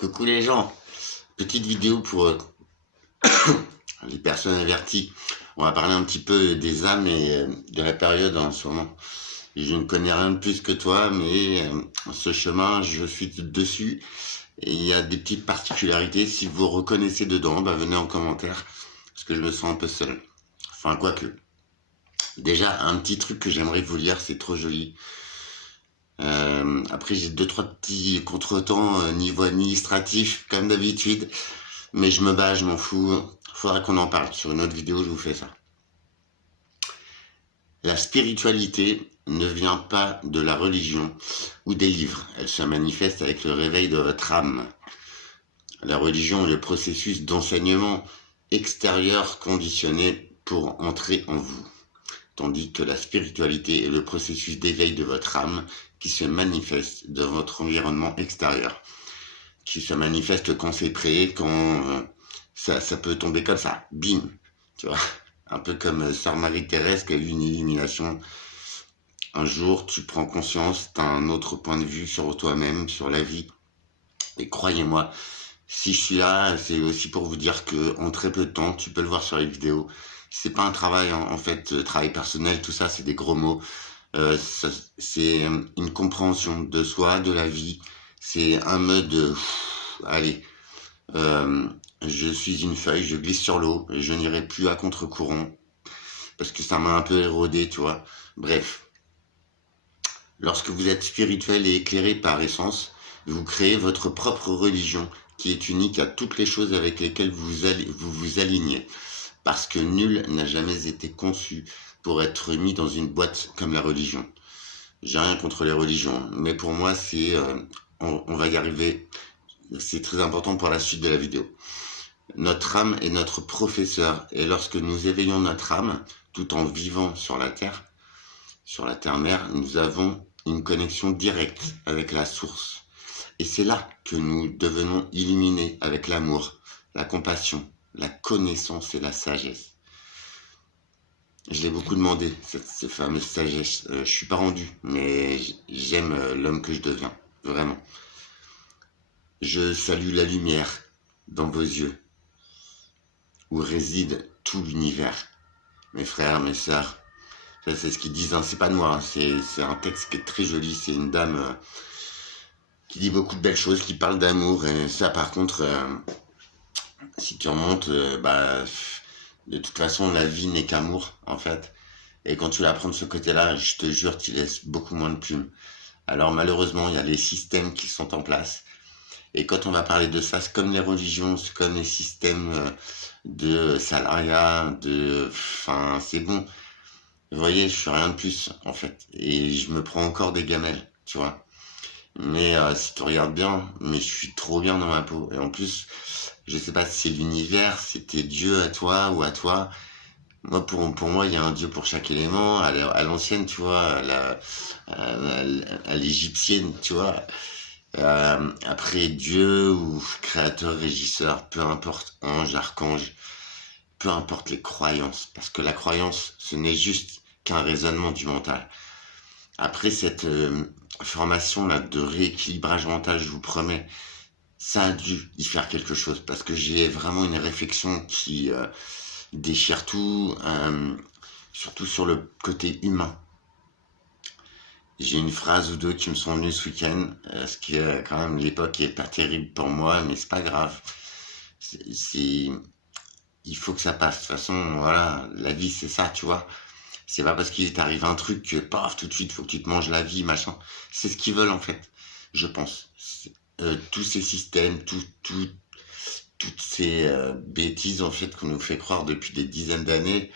Coucou les gens, petite vidéo pour les personnes averties. On va parler un petit peu des âmes et de la période en ce moment. Je ne connais rien de plus que toi, mais ce chemin, je suis dessus. Et il y a des petites particularités. Si vous reconnaissez dedans, venez en commentaire, parce que je me sens un peu seul. Enfin, quoique. Déjà, un petit truc que j'aimerais vous lire, c'est trop joli. Après, j'ai 2-3 petits contretemps niveau administratif, comme d'habitude. Mais je me bats, je m'en fous. Faudra qu'on en parle. Sur une autre vidéo, je vous fais ça. La spiritualité ne vient pas de la religion ou des livres. Elle se manifeste avec le réveil de votre âme. La religion est le processus d'enseignement extérieur conditionné pour entrer en vous. Tandis que la spiritualité est le processus d'éveil de votre âme qui se manifeste dans votre environnement extérieur. Qui se manifeste quand c'est prêt, quand ça peut tomber comme ça, bim, tu vois. Un peu comme Sœur Marie-Thérèse qui a eu une illumination. Un jour, tu prends conscience, tu as un autre point de vue sur toi-même, sur la vie. Et croyez-moi, si je suis là, c'est aussi pour vous dire que en très peu de temps, tu peux le voir sur les vidéos. C'est pas un travail, en fait, travail personnel, tout ça, c'est des gros mots. C'est une compréhension de soi, de la vie. C'est un mode, allez, je suis une feuille, je glisse sur l'eau, je n'irai plus à contre-courant, parce que ça m'a un peu érodé, tu vois. Bref, lorsque vous êtes spirituel et éclairé par essence, vous créez votre propre religion, qui est unique à toutes les choses avec lesquelles vous vous alignez, parce que nul n'a jamais été conçu pour être mis dans une boîte comme la religion. J'ai rien contre les religions, mais pour moi, c'est, on va y arriver. C'est très important pour la suite de la vidéo. Notre âme est notre professeur, et lorsque nous éveillons notre âme, tout en vivant sur la terre mère, nous avons une connexion directe avec la source. Et c'est là que nous devenons illuminés avec l'amour, la compassion, la connaissance et la sagesse. Je l'ai beaucoup demandé, cette fameuse sagesse. Je suis pas rendu, mais j'aime l'homme que je deviens, vraiment. Je salue la lumière dans vos yeux, où réside tout l'univers. Mes frères, mes sœurs, ça c'est ce qu'ils disent, hein. C'est pas moi, hein. C'est un texte qui est très joli. C'est une dame qui dit beaucoup de belles choses, qui parle d'amour. Et ça, par contre, si tu remontes, de toute façon, la vie n'est qu'amour, en fait. Et quand tu l'apprends de ce côté-là, je te jure, tu laisses beaucoup moins de plumes. Alors malheureusement, il y a les systèmes qui sont en place. Et quand on va parler de ça, c'est comme les religions, c'est comme les systèmes de salariat, enfin, c'est bon. Vous voyez, je suis rien de plus, en fait. Et je me prends encore des gamelles, tu vois. Mais si tu regardes bien, mais je suis trop bien dans ma peau. Et en plus, je sais pas si c'est l'univers, c'était Dieu à toi ou à toi. Moi, pour moi, il y a un Dieu pour chaque élément. À l'ancienne, tu vois, à l'égyptienne, tu vois. Après Dieu ou créateur, régisseur, peu importe, ange, archange, peu importe les croyances, parce que la croyance, ce n'est juste qu'un raisonnement du mental. Après cette formation là de rééquilibrage mental, je vous promets, ça a dû y faire quelque chose, parce que j'ai vraiment une réflexion qui déchire tout, surtout sur le côté humain. J'ai une phrase ou deux qui me sont venues ce week-end, ce qui est quand même, l'époque est pas terrible pour moi, mais c'est pas grave. Il faut que ça passe. De toute façon, voilà, la vie c'est ça, tu vois. C'est pas parce qu'il t'arrive un truc que, paf, tout de suite, faut que tu te manges la vie, machin. C'est ce qu'ils veulent, en fait, je pense. Tous ces systèmes, toutes ces bêtises, en fait, qu'on nous fait croire depuis des dizaines d'années,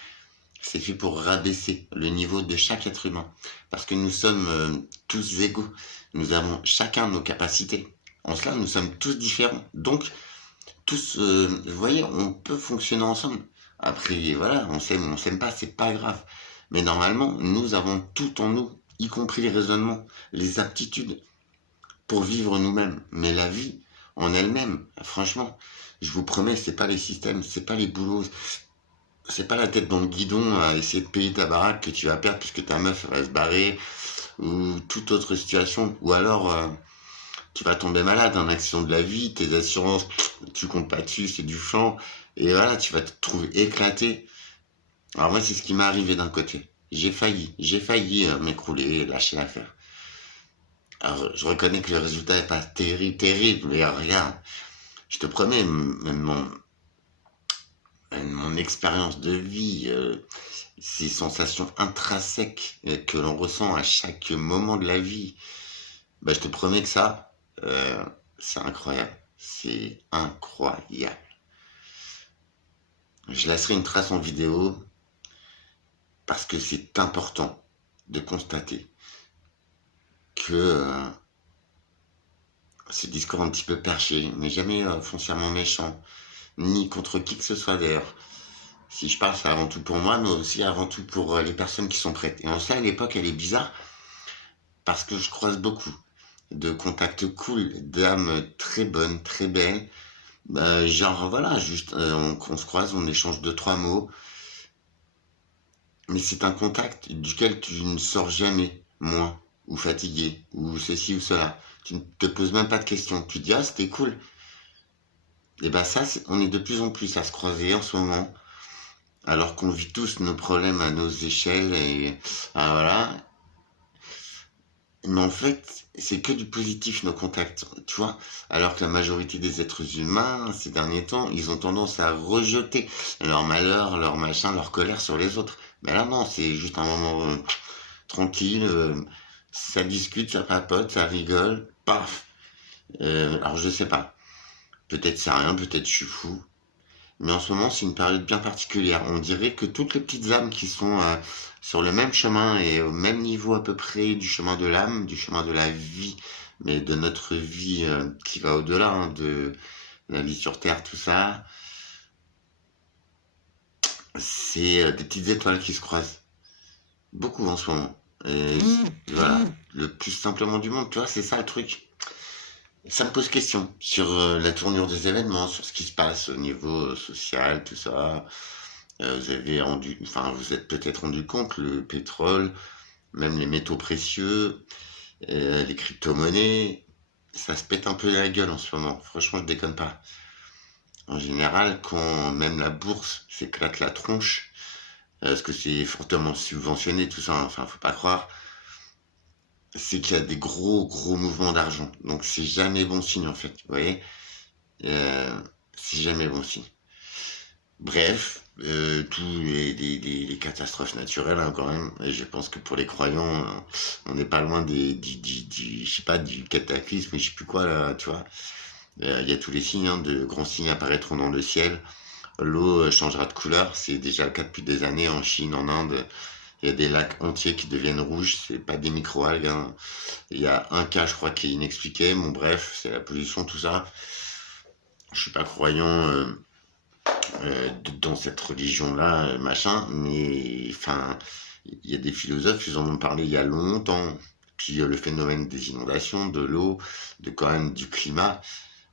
c'est fait pour rabaisser le niveau de chaque être humain. Parce que nous sommes tous égaux. Nous avons chacun nos capacités. En cela, nous sommes tous différents. Donc, tous, vous voyez, on peut fonctionner ensemble. Après, voilà, on s'aime pas, c'est pas grave. Mais normalement, nous avons tout en nous, y compris les raisonnements, les aptitudes, pour vivre nous-mêmes. Mais la vie, en elle-même, franchement, je vous promets, c'est pas les systèmes, c'est pas les boulots, c'est pas la tête dans le guidon à essayer de payer ta baraque que tu vas perdre puisque ta meuf va se barrer, ou toute autre situation. Ou alors, tu vas tomber malade, un accident de la vie, tes assurances, tu comptes pas dessus, c'est du flanc, et voilà, tu vas te trouver éclaté. Alors moi, c'est ce qui m'est arrivé d'un côté. J'ai failli m'écrouler, lâcher l'affaire. Alors, je reconnais que le résultat est pas terrible, terrible, mais regarde, je te promets, mon expérience de vie, ces sensations intrinsèques que l'on ressent à chaque moment de la vie, bah, je te promets que ça, c'est incroyable. C'est incroyable. Je laisserai une trace en vidéo parce que c'est important de constater que ce discours un petit peu perché n'est jamais foncièrement méchant, ni contre qui que ce soit d'ailleurs. Si je parle, c'est avant tout pour moi, mais aussi avant tout pour les personnes qui sont prêtes. Et en ça, à l'époque, elle est bizarre parce que je croise beaucoup de contacts cool, d'âmes très bonnes, très belles. Genre, voilà, juste, on se croise, on échange deux, trois mots. Mais c'est un contact duquel tu ne sors jamais, moins, ou fatigué, ou ceci ou cela. Tu ne te poses même pas de questions. Tu te dis, ah, c'était cool. Et ben ça, on est de plus en plus à se croiser en ce moment, alors qu'on vit tous nos problèmes à nos échelles, et voilà. Mais en fait, c'est que du positif, nos contacts, tu vois. Alors que la majorité des êtres humains, ces derniers temps, ils ont tendance à rejeter leur malheur, leur machin, leur colère sur les autres. Mais là, non, c'est juste un moment tranquille, ça discute, ça papote, ça rigole, paf. Alors, je sais pas. Peut-être c'est rien, peut-être je suis fou. Mais en ce moment, c'est une période bien particulière. On dirait que toutes les petites âmes qui sont sur le même chemin et au même niveau à peu près du chemin de l'âme, du chemin de la vie, mais de notre vie qui va au-delà de la vie sur Terre, tout ça, c'est des petites étoiles qui se croisent. Beaucoup en ce moment. Et voilà, le plus simplement du monde, tu vois, c'est ça le truc. Ça me pose question sur la tournure des événements, sur ce qui se passe au niveau social, tout ça. Vous êtes peut-être rendu compte, le pétrole, même les métaux précieux, les crypto-monnaies, ça se pète un peu la gueule en ce moment. Franchement, je déconne pas. En général, quand même la bourse s'éclate la tronche, parce que c'est fortement subventionné, tout ça, hein, enfin, faut pas croire, c'est qu'il y a des gros, gros mouvements d'argent. Donc, c'est jamais bon signe, en fait. Vous voyez? C'est jamais bon signe. Bref, tous les catastrophes naturelles, hein, quand même. Et je pense que pour les croyants, on n'est pas loin je sais pas, du cataclysme, mais je sais plus quoi, là, tu vois. Il y a tous les signes, hein, de grands signes apparaîtront dans le ciel. L'eau changera de couleur. C'est déjà le cas depuis des années en Chine, en Inde. Il y a des lacs entiers qui deviennent rouges. C'est pas des micro-algues, hein. Il y a un cas, je crois, qui est inexpliqué. Bon, bref, c'est la pollution, tout ça. Je suis pas croyant dans cette religion-là, machin, mais enfin, il y a des philosophes, ils en ont parlé il y a longtemps. Puis le phénomène des inondations, de l'eau, de quand même du climat,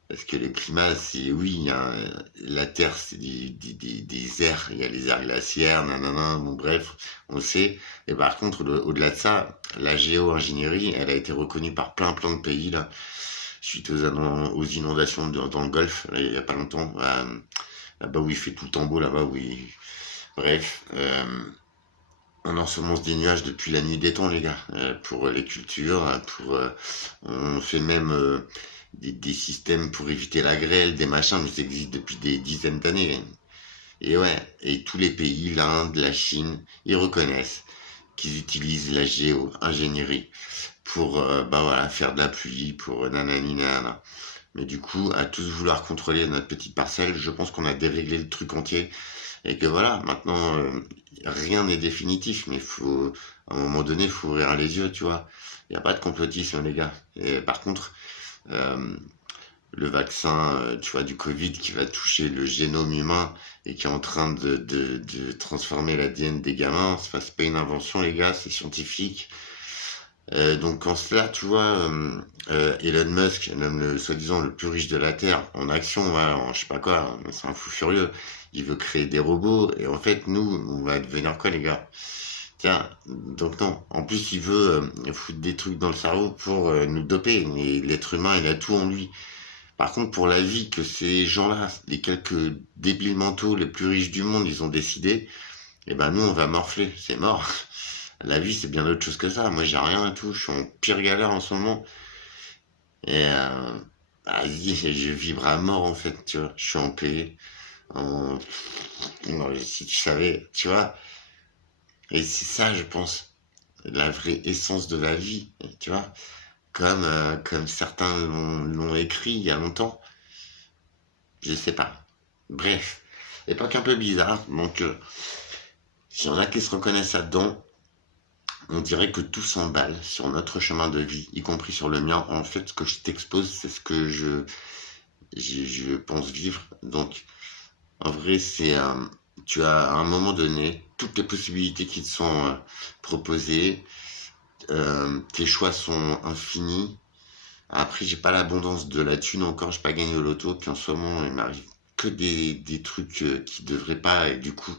parce que le climat, c'est oui, hein, la Terre, c'est des airs, il y a les airs glaciaires, nanana, bon bref, on le sait. Et par contre, au-delà de ça, la géo-ingénierie, elle a été reconnue par plein de pays là, suite aux inondations dans le Golfe, là, il y a pas longtemps. Là-bas où il fait tout le temps beau, là-bas où il... Bref, on ensemence des nuages depuis la nuit des temps, les gars, pour les cultures, on fait même des systèmes pour éviter la grêle, des machins, mais ça existe depuis des dizaines d'années. Et ouais, et tous les pays, l'Inde, la Chine, ils reconnaissent qu'ils utilisent la géo-ingénierie pour voilà, faire de la pluie, pour nanani nanana. Mais du coup, à tous vouloir contrôler notre petite parcelle, je pense qu'on a déréglé le truc entier. Et que voilà, maintenant, rien n'est définitif, mais à un moment donné, faut ouvrir les yeux, tu vois. Il n'y a pas de complotisme, les gars. Et par contre, le vaccin, tu vois, du Covid qui va toucher le génome humain et qui est en train de transformer l'ADN des gamins, c'est pas une invention, les gars, c'est scientifique. Donc en cela, tu vois, Elon Musk, le soi-disant le plus riche de la Terre, en action, voilà, je sais pas quoi, c'est un fou furieux. Il veut créer des robots et en fait, nous, on va devenir quoi, les gars? Tiens, donc non. En plus, il veut foutre des trucs dans le cerveau pour nous doper. Mais l'être humain, il a tout en lui. Par contre, pour la vie que ces gens-là, les quelques débiles mentaux les plus riches du monde, ils ont décidé, eh ben nous, on va morfler. C'est mort. La vie, c'est bien autre chose que ça. Moi, j'ai rien et tout. Je suis en pire galère en ce moment. Et vas-y, je vibre à mort en fait, tu vois. Je suis en paix. En... Non, si tu savais, tu vois. Et c'est ça, je pense, la vraie essence de la vie, tu vois. Comme certains l'ont écrit il y a longtemps. Je sais pas. Bref, époque un peu bizarre. Donc, s'il y en a qui se reconnaissent là-dedans, on dirait que tout s'emballe sur notre chemin de vie, y compris sur le mien. En fait, ce que je t'expose, c'est ce que je pense vivre. Donc, en vrai, tu as à un moment donné toutes les possibilités qui te sont proposées. Tes choix sont infinis. Après, j'ai pas l'abondance de la thune encore, j'ai pas gagné au loto, puis en ce moment, il m'arrive que des trucs qui devraient pas, et du coup,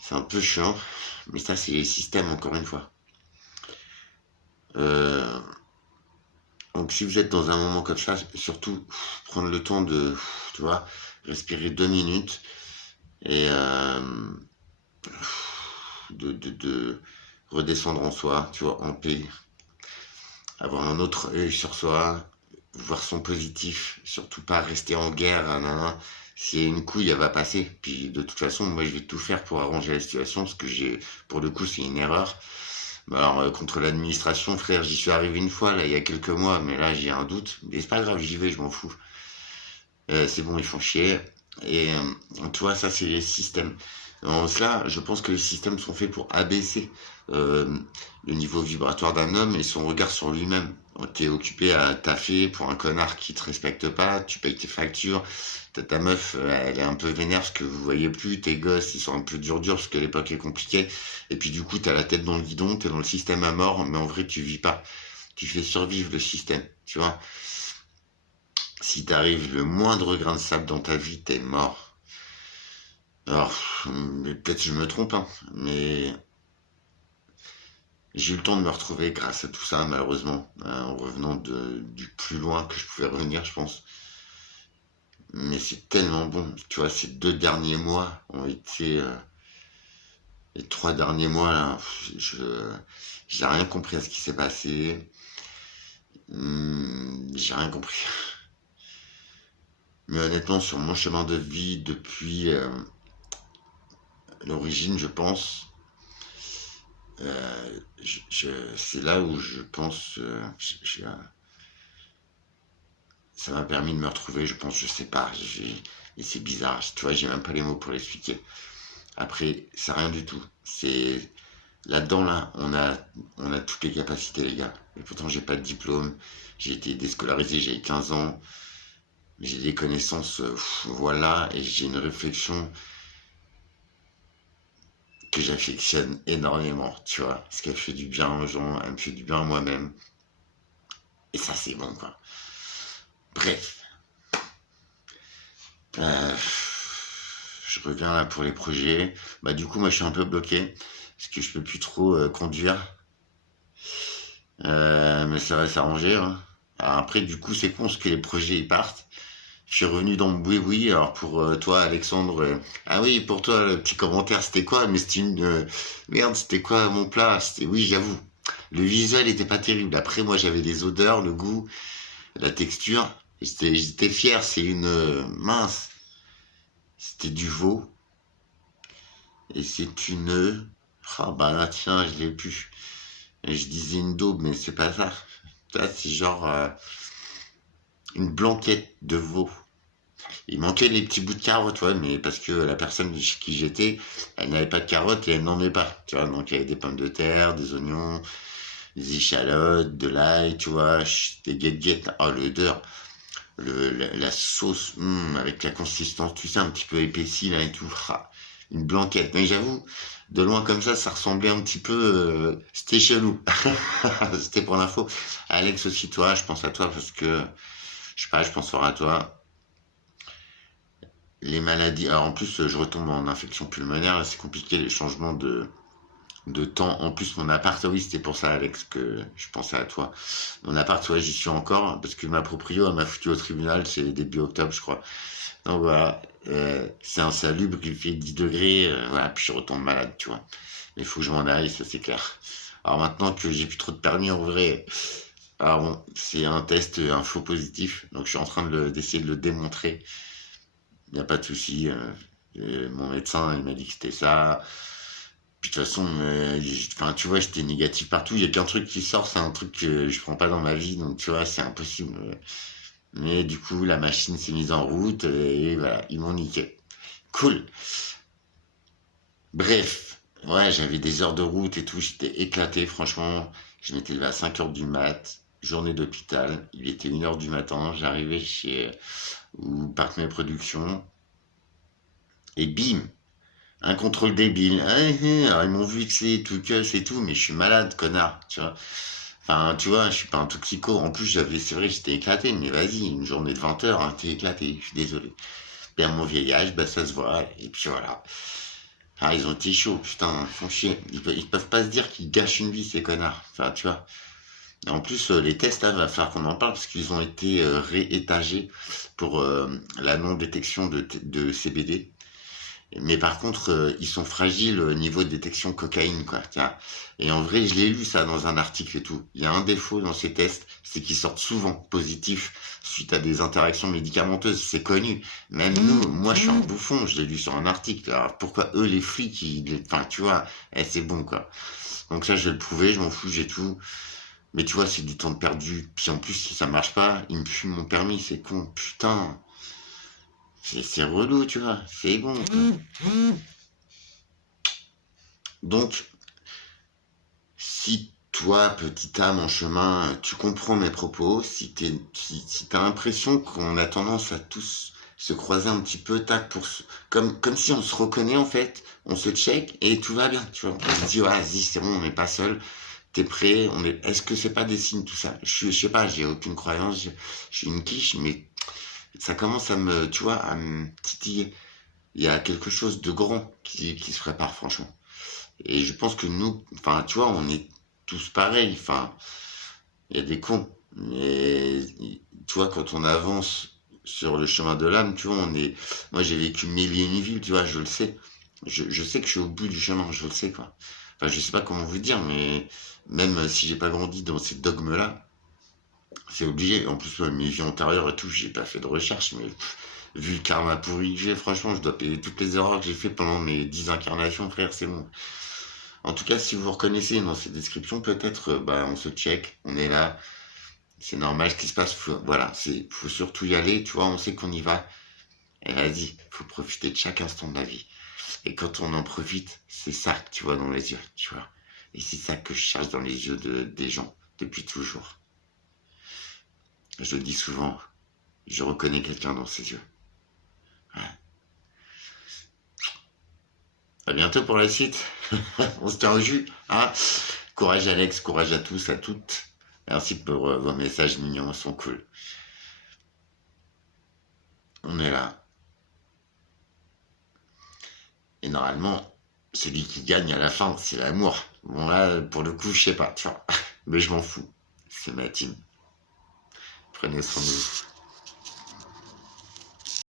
c'est un peu chiant. Mais ça, c'est les systèmes, encore une fois. Euh, donc, si vous êtes dans un moment comme ça, surtout prendre le temps de, tu vois, respirer 2 minutes et de redescendre en soi, tu vois, en paix, avoir un autre œil sur soi, voir son positif, surtout pas rester en guerre, nanana. S'il y a une couille, elle va passer. Puis de toute façon, moi je vais tout faire pour arranger la situation, parce que pour le coup, c'est une erreur. Alors, contre l'administration, frère, j'y suis arrivé une fois, là, il y a quelques mois, mais là, j'ai un doute. Mais c'est pas grave, j'y vais, je m'en fous. C'est bon, ils font chier. Et tu vois, ça, c'est les systèmes. En cela, je pense que les systèmes sont faits pour abaisser euh, le niveau vibratoire d'un homme et son regard sur lui-même. T'es occupé à taffer pour un connard qui te respecte pas, tu payes tes factures, ta meuf, elle est un peu vénère parce que vous voyez plus, tes gosses, ils sont un peu durs parce que l'époque est compliquée, et puis du coup, t'as la tête dans le guidon, t'es dans le système à mort, mais en vrai, tu vis pas. Tu fais survivre le système, tu vois. Si t'arrive le moindre grain de sable dans ta vie, t'es mort. Alors, peut-être je me trompe, hein, mais j'ai eu le temps de me retrouver grâce à tout ça, malheureusement, en revenant du plus loin que je pouvais revenir, je pense. Mais c'est tellement bon, tu vois, ces 2 derniers mois ont été... les 3 derniers mois, là, j'ai rien compris à ce qui s'est passé. J'ai rien compris. Mais honnêtement, sur mon chemin de vie depuis l'origine, je pense, c'est là où je pense, ça m'a permis de me retrouver, je pense, je sais pas, et c'est bizarre, tu vois, j'ai même pas les mots pour l'expliquer. Après, c'est rien du tout. C'est là-dedans, là, on a toutes les capacités, les gars. Et pourtant, j'ai pas de diplôme, j'ai été déscolarisé, j'ai 15 ans, mais j'ai des connaissances, voilà, et j'ai une réflexion que j'affectionne énormément, tu vois, parce qu'elle fait du bien aux gens, elle me fait du bien à moi-même, et ça, c'est bon, quoi. Bref, euh, je reviens là pour les projets. Bah, du coup, moi, je suis un peu bloqué, parce que je peux plus trop conduire, mais ça va s'arranger, hein. Alors après, du coup, c'est con, parce que les projets, ils partent. Je suis revenu dans le boui-boui. Alors pour toi, Alexandre, ah oui, pour toi, le petit commentaire, c'était quoi? Mais c'était une merde, c'était quoi mon plat? C'était oui, j'avoue. Le visuel était pas terrible. Après, moi, j'avais les odeurs, le goût, la texture. J'étais fier. C'est une mince. C'était du veau et c'est une. Ah bah là, tiens, je l'ai plus. Et je disais une daube, mais c'est pas ça. Ça, c'est genre une blanquette de veau. Il manquait les petits bouts de carottes, ouais, mais parce que la personne chez qui j'étais, elle n'avait pas de carottes et elle n'en est pas, tu vois. Donc il y avait des pommes de terre, des oignons, des échalotes, de l'ail, tu vois, des guettes-guettes. Oh, l'odeur, la sauce, avec la consistance, tout ça, un petit peu épaissi là et tout. Ah, une blanquette. Mais j'avoue, de loin comme ça ressemblait un petit peu. C'était chelou. C'était pour l'info. Alex aussi, toi, je pense à toi parce que, je sais pas, je pense fort à toi. Les maladies. Alors en plus, je retombe en infection pulmonaire. Là, c'est compliqué les changements de temps. En plus, mon appart, oui, c'était pour ça, Alex, que je pensais à toi. Mon appart, ouais, j'y suis encore, parce que ma proprio, elle m'a foutu au tribunal, c'est début octobre, je crois. Donc voilà, c'est insalubre, il fait 10 degrés, voilà, puis je retombe malade, tu vois. Mais il faut que je m'en aille, ça c'est clair. Alors maintenant que j'ai plus trop de permis, en vrai, alors bon, c'est un test, un faux positif, donc je suis en train d'essayer de le démontrer. Il n'y a pas de souci. Mon médecin, il m'a dit que c'était ça. Puis de toute façon, enfin, tu vois, j'étais négatif partout. Il y a qu'un truc qui sort, c'est un truc que je prends pas dans ma vie, donc tu vois, c'est impossible. Mais du coup, la machine s'est mise en route et voilà, ils m'ont niqué. Cool. Bref, ouais, j'avais des heures de route et tout, j'étais éclaté, franchement. Je m'étais levé à 5 heures du mat, journée d'hôpital. Il était 1 heure du matin, j'arrivais chez où partent mes productions. Et bim, un contrôle débile. Alors, ils m'ont vu que c'est tout que c'est tout, mais je suis malade, connard, tu vois. Enfin, tu vois, je suis pas un toxico. En plus, c'est vrai, j'étais éclaté, mais vas-y, une journée de 20 heures, hein, t'es éclaté, je suis désolé. Bien, mon vieillage, bah, ça se voit, et puis voilà. Ah, ils ont été chauds, putain, ils font chier. Ils peuvent pas se dire qu'ils gâchent une vie, ces connards. Enfin, tu vois. Et en plus, les tests, là, va falloir qu'on en parle, parce qu'ils ont été réétagés pour la non-détection de CBD. Mais par contre, ils sont fragiles au niveau de détection cocaïne, quoi. Tiens. Et en vrai, je l'ai lu ça dans un article et tout. Il y a un défaut dans ces tests, c'est qu'ils sortent souvent positifs suite à des interactions médicamenteuses. C'est connu. Même nous, moi, je suis un bouffon. Je l'ai lu sur un article. Alors pourquoi eux, les flics, enfin, tu vois, c'est bon, quoi. Donc ça, je vais le prouver. Je m'en fous, j'ai tout. Mais tu vois, c'est du temps de perdu. Puis en plus, si ça marche pas, ils me fument mon permis. C'est con. Putain. C'est relou, tu vois. C'est bon, quoi. Donc, si toi, petite âme en chemin, tu comprends mes propos, si t'as l'impression qu'on a tendance à tous se croiser un petit peu, tac, comme si on se reconnaît en fait, on se check et tout va bien, tu vois. On se dit, ouais, vas-y, c'est bon, on n'est pas seul. T'es prêt, est-ce que c'est pas des signes tout ça? Je sais pas, j'ai aucune croyance, je suis une quiche, mais ça commence tu vois, à me titiller. Il y a quelque chose de grand qui se prépare, franchement. Et je pense que nous, enfin, tu vois, on est tous pareils. Enfin, il y a des cons. Mais, tu vois, quand on avance sur le chemin de l'âme, tu vois, moi, j'ai vécu mille et une vies, tu vois, je le sais. Je sais que je suis au bout du chemin, je le sais, quoi. Enfin, je sais pas comment vous dire, mais même si j'ai pas grandi dans ces dogmes-là, c'est obligé. En plus, mes vies antérieures et tout, j'ai pas fait de recherche, mais vu le karma pourri que j'ai, franchement, je dois payer toutes les erreurs que j'ai fait pendant mes 10 incarnations, frère, c'est bon. En tout cas, si vous reconnaissez dans ces descriptions, peut-être, bah, on se check, on est là, c'est normal ce qui se passe, voilà, faut surtout y aller, tu vois, on sait qu'on y va, et vas-y, faut profiter de chaque instant de la vie. Et quand on en profite, c'est ça que tu vois dans les yeux, tu vois. Et c'est ça que je cherche dans les yeux des gens, depuis toujours. Je le dis souvent, je reconnais quelqu'un dans ses yeux. Ouais. À bientôt pour la suite. On se tient au jus, hein. Courage Alex, courage à tous, à toutes. Merci pour vos messages mignons, ils sont cool. On est là. Et normalement, celui qui gagne à la fin, c'est l'amour. Bon là, pour le coup, je sais pas, tu vois. Mais je m'en fous. C'est ma team. Prenez soin de vous.